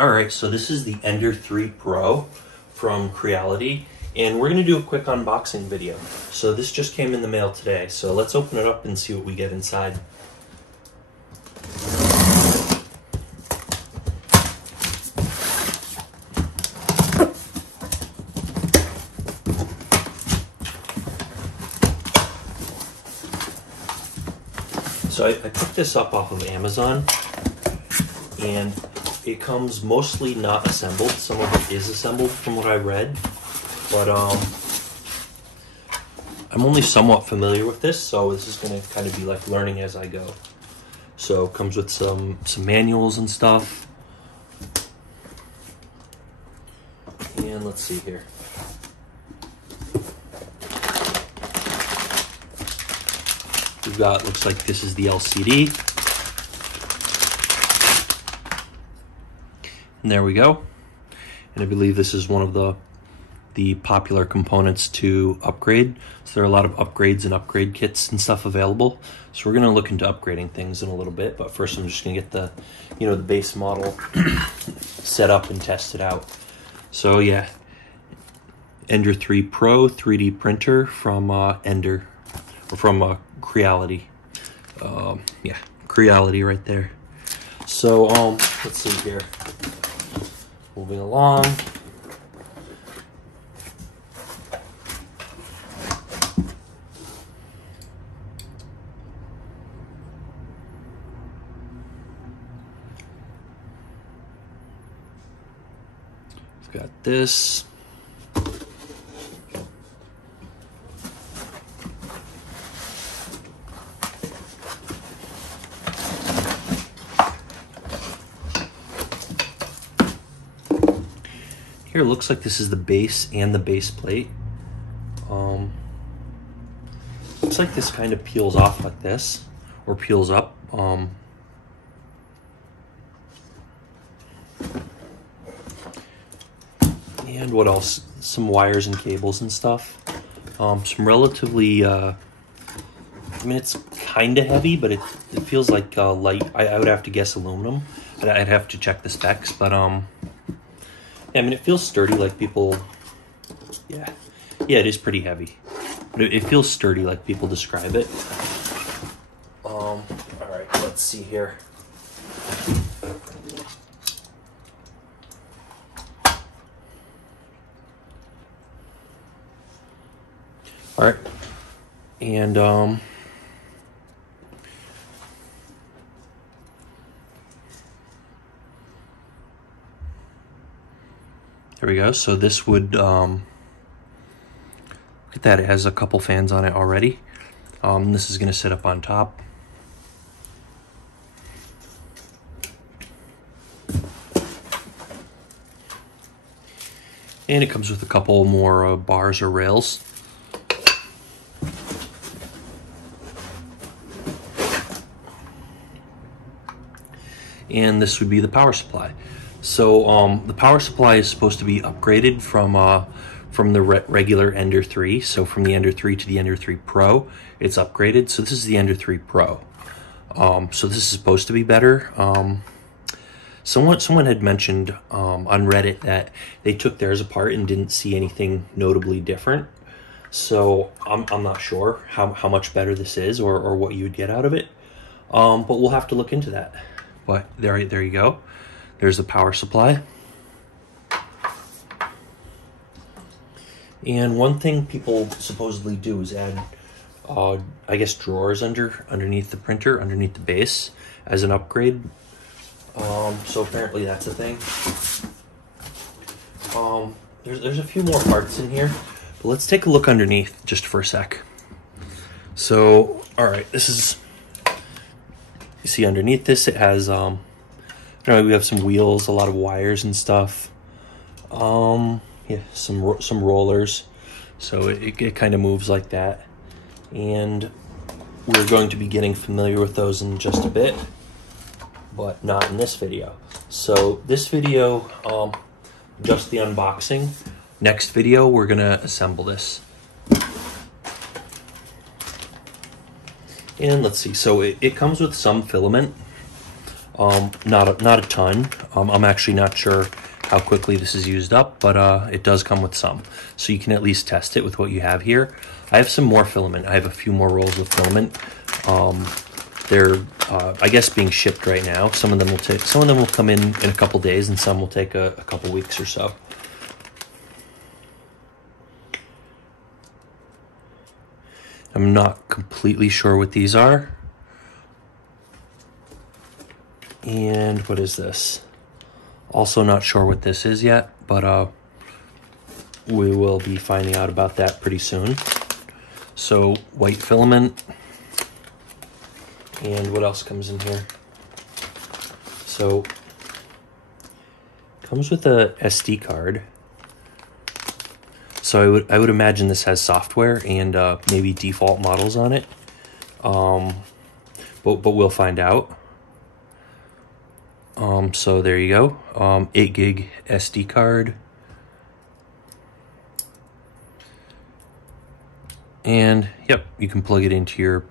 Alright, so this is the Ender 3 Pro from Creality, and we're going to do a quick unboxing video. So this just came in the mail today, so let's open it up and see what we get inside. So I picked this up off of Amazon, and it comes mostly not assembled. Some of it is assembled from what I read, but I'm only somewhat familiar with this, so this is going to kind of be like learning as I go. So it comes with some manuals and stuff. And let's see here. We've got, looks like this is the LCD. And there we go. And I believe this is one of the popular components to upgrade. So there are a lot of upgrades and upgrade kits and stuff available. So we're gonna look into upgrading things in a little bit, but first I'm just gonna get the, the base model set up and test it out. So yeah, Ender 3 Pro 3D printer from Creality. Yeah, Creality right there. So let's see here. Moving along. We've got this. Here, it looks like this is the base and the base plate. Looks like this kind of peels off like this, or peels up. And what else? Some wires and cables and stuff. Some relatively, I mean, it's kind of heavy, but it feels like light. I would have to guess aluminum. I'd have to check the specs, but yeah, I mean, it feels sturdy, like people, yeah, it is pretty heavy. But it feels sturdy, like people describe it. All right, let's see here. All right, and there we go. So this would, look at that, it has a couple fans on it already. This is gonna sit up on top. And it comes with a couple more bars or rails. And this would be the power supply. So the power supply is supposed to be upgraded from the regular Ender 3. So from the Ender 3 to the Ender 3 Pro, it's upgraded. So this is the Ender 3 Pro. So this is supposed to be better. Someone had mentioned on Reddit that they took theirs apart and didn't see anything notably different. So I'm not sure how much better this is or what you would get out of it. But we'll have to look into that. But there you go. There's the power supply. And one thing people supposedly do is add, I guess, drawers underneath the printer, underneath the base, as an upgrade. So apparently that's a thing. There's a few more parts in here, but let's take a look underneath just for a sec. So, all right, this is, you see underneath this, it has, we have some wheels, a lot of wires and stuff. Yeah, some rollers. So it kind of moves like that. And we're going to be getting familiar with those in just a bit, but not in this video. So this video, just the unboxing. Next video, we're gonna assemble this. And let's see, so it comes with some filament. Not a ton. I'm actually not sure how quickly this is used up, but it does come with some. So you can at least test it with what you have here. I have some more filament. I have a few more rolls of filament. They're, I guess, being shipped right now. Some of them will come in a couple days, and some will take a couple weeks or so. I'm not completely sure what these are. And what is this? Also not sure what this is yet, but we will be finding out about that pretty soon. So white filament. And what else comes in here? So comes with a SD card. So I would imagine this has software and maybe default models on it. But we'll find out. So there you go. 8 gig SD card. And yep, you can plug it into your,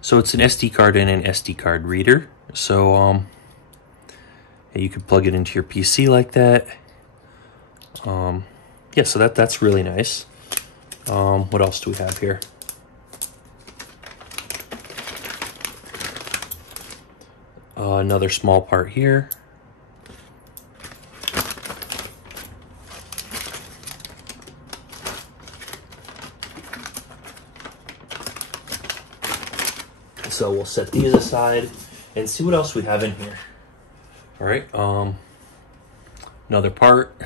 so it's an SD card and an SD card reader. So you can plug it into your PC like that. Yeah, so that's really nice. What else do we have here? Another small part here. So we'll set these aside and see what else we have in here. All right, another part.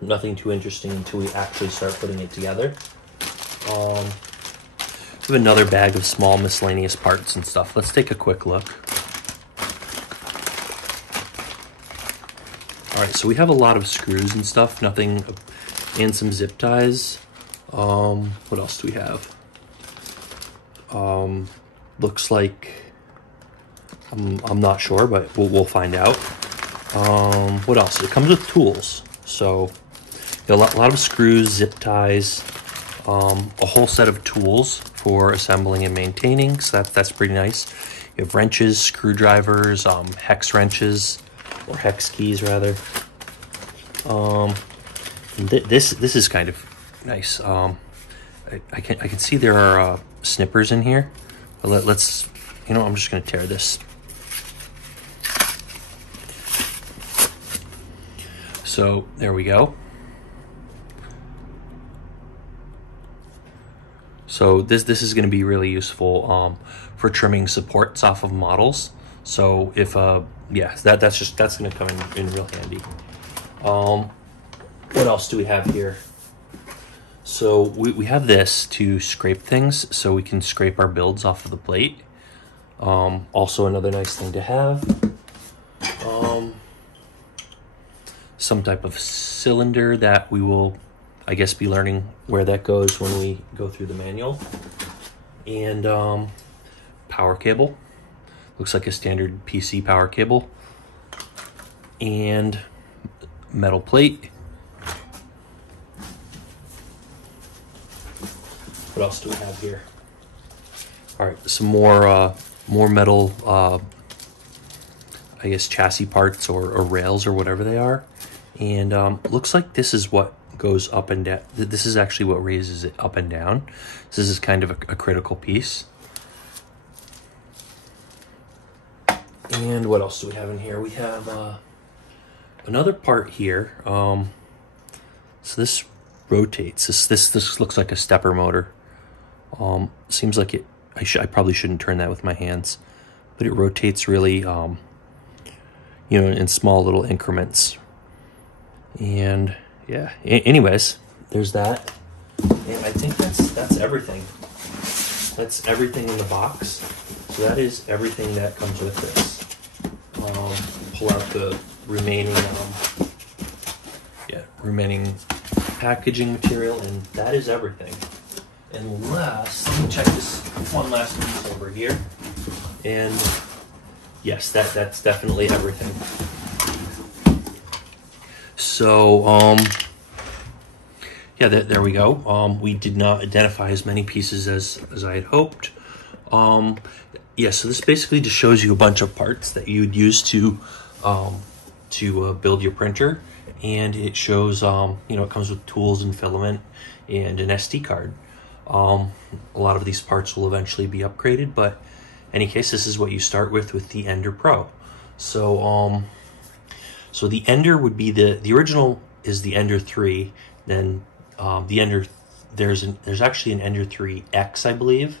Nothing too interesting until we actually start putting it together. We have another bag of small miscellaneous parts and stuff. Let's take a quick look. All right, so we have a lot of screws and stuff, nothing, and some zip ties. What else do we have? Looks like, I'm not sure, but we'll find out. What else? It comes with tools. So a lot of screws, zip ties, a whole set of tools for assembling and maintaining. So that's pretty nice. You have wrenches, screwdrivers, hex wrenches, or hex keys rather. This is kind of nice. I can see there are snippers in here. But let's, I'm just gonna tear this. So there we go. So this is going to be really useful for trimming supports off of models. So if yeah, that's going to come in real handy. What else do we have here? So we have this to scrape things, so we can scrape our builds off of the plate. Also another nice thing to have. Some type of cylinder that we will, I guess, be learning where that goes when we go through the manual. And power cable. Looks like a standard PC power cable. And metal plate. What else do we have here? All right, some more metal, I guess, chassis parts or rails or whatever they are. And looks like this is what goes up and down. This is actually what raises it up and down. So this is kind of a critical piece. And what else do we have in here? We have another part here. So this rotates. This looks like a stepper motor. Seems like it. I probably shouldn't turn that with my hands, but it rotates really, in small little increments. And yeah, anyways, there's that. And I think that's everything. That's everything in the box. So that is everything that comes with this. Pull out the remaining, remaining packaging material, and that is everything. Unless, let me check this one last piece over here. And yes, that's definitely everything. So, yeah, there we go. We did not identify as many pieces as I had hoped. Yeah, so this basically just shows you a bunch of parts that you'd use to build your printer, and it shows you know, it comes with tools and filament and an SD card. A lot of these parts will eventually be upgraded, but in any case, this is what you start with the Ender Pro. So so the Ender would be the original is the Ender 3, then the Ender, there's actually an Ender 3X, I believe,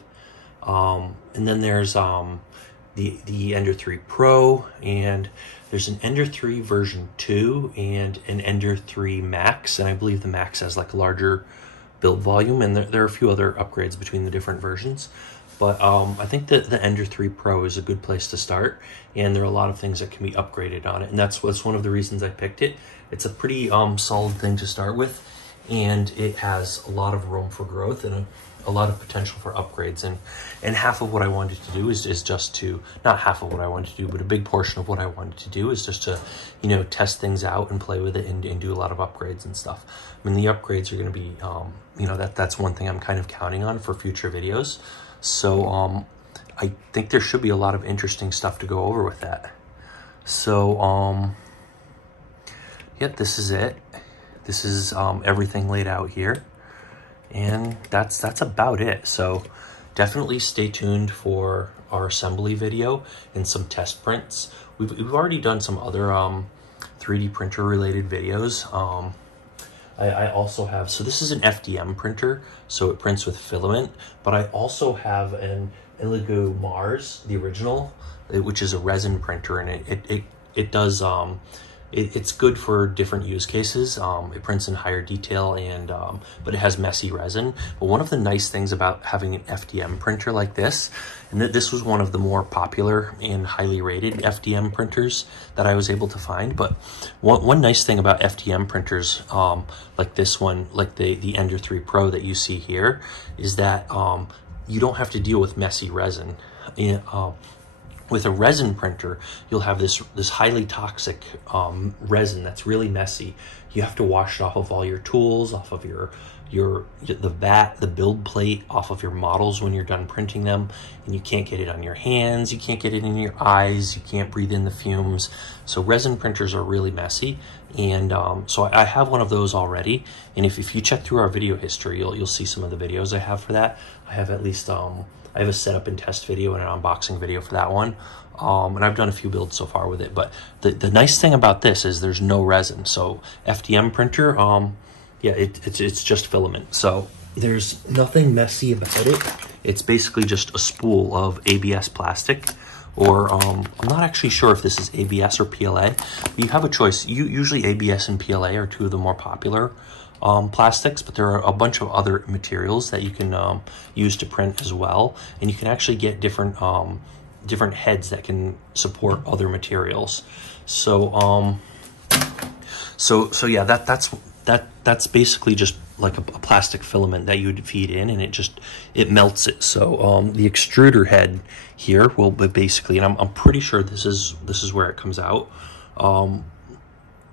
and then there's the Ender 3 Pro, and there's an Ender 3 version 2 and an Ender 3 Max, and I believe the Max has like a larger build volume, and there are a few other upgrades between the different versions. But I think that the Ender 3 Pro is a good place to start, and there are a lot of things that can be upgraded on it, and that's one of the reasons I picked it. It's a pretty solid thing to start with, and it has a lot of room for growth and a lot of potential for upgrades. And half of what I wanted to do is just to, not half of what I wanted to do, but a big portion of what I wanted to do is just to, you know, test things out and play with it and do a lot of upgrades and stuff. I mean, the upgrades are going to be, you know, that's one thing I'm kind of counting on for future videos. So I think there should be a lot of interesting stuff to go over with that. So yeah, this is it. This is everything laid out here, and that's about it. So definitely stay tuned for our assembly video and some test prints. We've already done some other 3D printer related videos. I also have, so this is an FDM printer, so it prints with filament, but I also have an Elegoo Mars, the original, which is a resin printer, and it does, it's good for different use cases. It prints in higher detail, and but it has messy resin. But one of the nice things about having an FDM printer like this, and that this was one of the more popular and highly rated FDM printers that I was able to find. But one nice thing about FDM printers, like this one, like the Ender 3 Pro that you see here, is that you don't have to deal with messy resin. With a resin printer, you'll have this highly toxic resin that's really messy. You have to wash it off of all your tools, off of the vat, the build plate, off of your models when you're done printing them, and you can't get it on your hands, you can't get it in your eyes, you can't breathe in the fumes. So resin printers are really messy, and so I have one of those already. And if you check through our video history, you'll see some of the videos I have for that. I have at least I have a setup and test video and an unboxing video for that one. And I've done a few builds so far with it. But the nice thing about this is there's no resin. So FDM printer, yeah, it's just filament. So there's nothing messy about it. It's basically just a spool of ABS plastic. Or I'm not actually sure if this is ABS or PLA. But you have a choice. Usually ABS and PLA are two of the more popular plastics, but there are a bunch of other materials that you can use to print as well, and you can actually get different heads that can support other materials. So so yeah, that's basically just like a plastic filament that you would feed in, and it melts it. So the extruder head here will be basically, and I'm pretty sure this is where it comes out.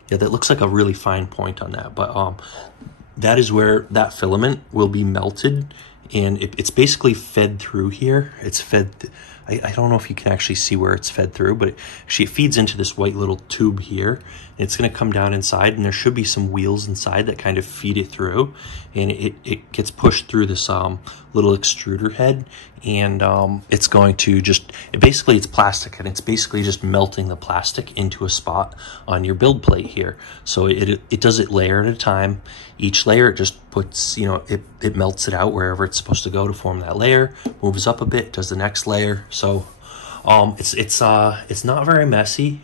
Yeah, that looks like a really fine point on that, but that is where that filament will be melted, and it's basically fed through here. It's fed, I don't know if you can actually see where it's fed through, but actually it feeds into this white little tube here, and it's going to come down inside, and there should be some wheels inside that kind of feed it through, and it gets pushed through this little extruder head, and it's going to basically it's plastic, and it's basically just melting the plastic into a spot on your build plate here. So it does it layer at a time. Each layer, it just puts, you know, it melts it out wherever it's supposed to go to form that layer, moves up a bit, does the next layer. So it's not very messy,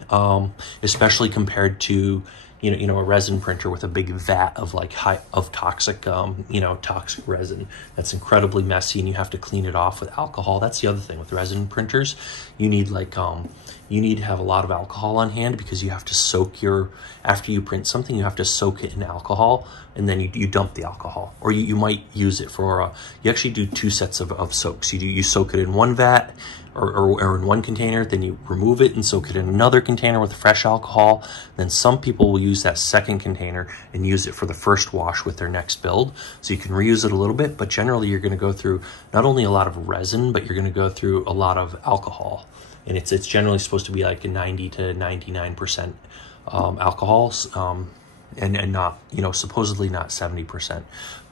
especially compared to a resin printer with a big vat of toxic toxic resin. That's incredibly messy, and you have to clean it off with alcohol. That's the other thing with resin printers. You need to have a lot of alcohol on hand, because you have to after you print something, you have to soak it in alcohol, and then you dump the alcohol, or you might use it for you actually do two sets of soaks. You soak it in one vat or in one container, then you remove it and soak it in another container with fresh alcohol. Then some people will use that second container and use it for the first wash with their next build. So you can reuse it a little bit, but generally you're going to go through not only a lot of resin, but you're going to go through a lot of alcohol. And it's generally supposed to be like a 90 to 99% alcohols, and not, you know, supposedly not 70%.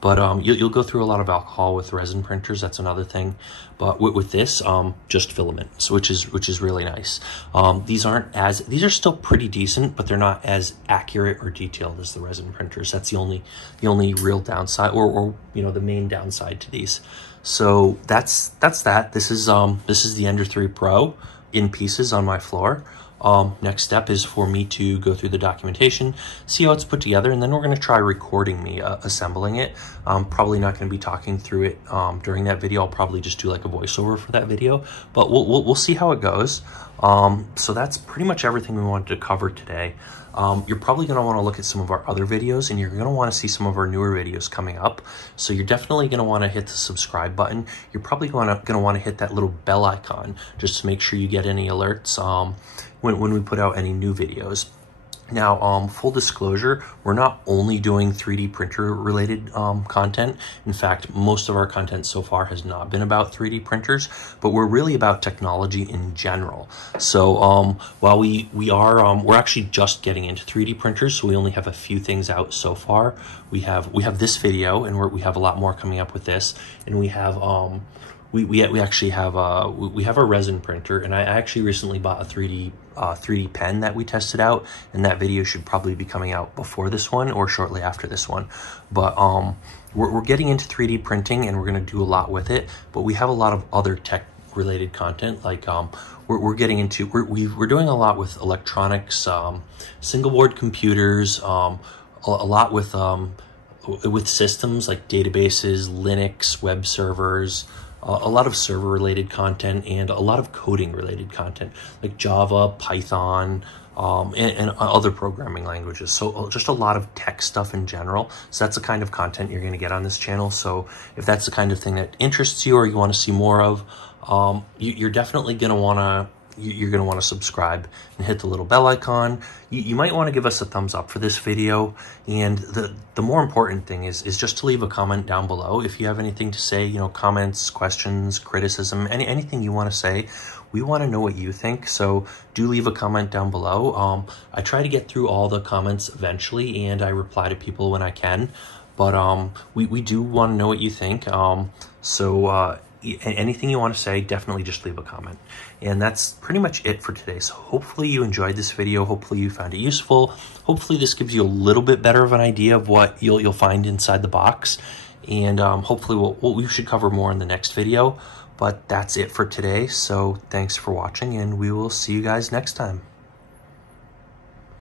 But you'll go through a lot of alcohol with resin printers. That's another thing. But with this, just filament, so which is really nice. These are still pretty decent, but they're not as accurate or detailed as the resin printers. That's the only real downside, or you know, the main downside to these. So that's that. This is the Ender 3 Pro in pieces on my floor. Next step is for me to go through the documentation, see how it's put together, and then we're going to try recording me assembling it. I'm probably not going to be talking through it during that video. I'll probably just do like a voiceover for that video, but we'll see how it goes. So that's pretty much everything we wanted to cover today. You're probably going to want to look at some of our other videos, and you're going to want to see some of our newer videos coming up. So you're definitely going to want to hit the subscribe button. You're probably going to want to hit that little bell icon just to make sure you get any alerts when we put out any new videos. Now, full disclosure, we're not only doing 3D printer related content. In fact, most of our content so far has not been about 3D printers, but we're really about technology in general. So while we're actually just getting into 3D printers, so we only have a few things out so far. We have this video, and we have a lot more coming up with this, and we have we actually have a resin printer, and I actually recently bought a 3D pen that we tested out, and that video should probably be coming out before this one or shortly after this one. But we're getting into 3D printing, and we're going to do a lot with it, but we have a lot of other tech related content, like we're getting into, we're doing a lot with electronics, single board computers, a lot with systems like databases, Linux, web servers, a lot of server related content, and a lot of coding related content like Java, Python, and other programming languages. So just a lot of tech stuff in general. So that's the kind of content you're going to get on this channel. So if that's the kind of thing that interests you or you want to see more of, you're definitely going to want to you're going to want to subscribe and hit the little bell icon. You might want to give us a thumbs up for this video. And the more important thing is just to leave a comment down below. If you have anything to say, you know, comments, questions, criticism, anything you want to say, we want to know what you think. So do leave a comment down below. I try to get through all the comments eventually, and I reply to people when I can. But we do want to know what you think. Anything you want to say, definitely just leave a comment. And that's pretty much it for today. So hopefully you enjoyed this video. Hopefully you found it useful. Hopefully this gives you a little bit better of an idea of what you'll find inside the box. And hopefully we should cover more in the next video. But that's it for today. So thanks for watching, and we will see you guys next time.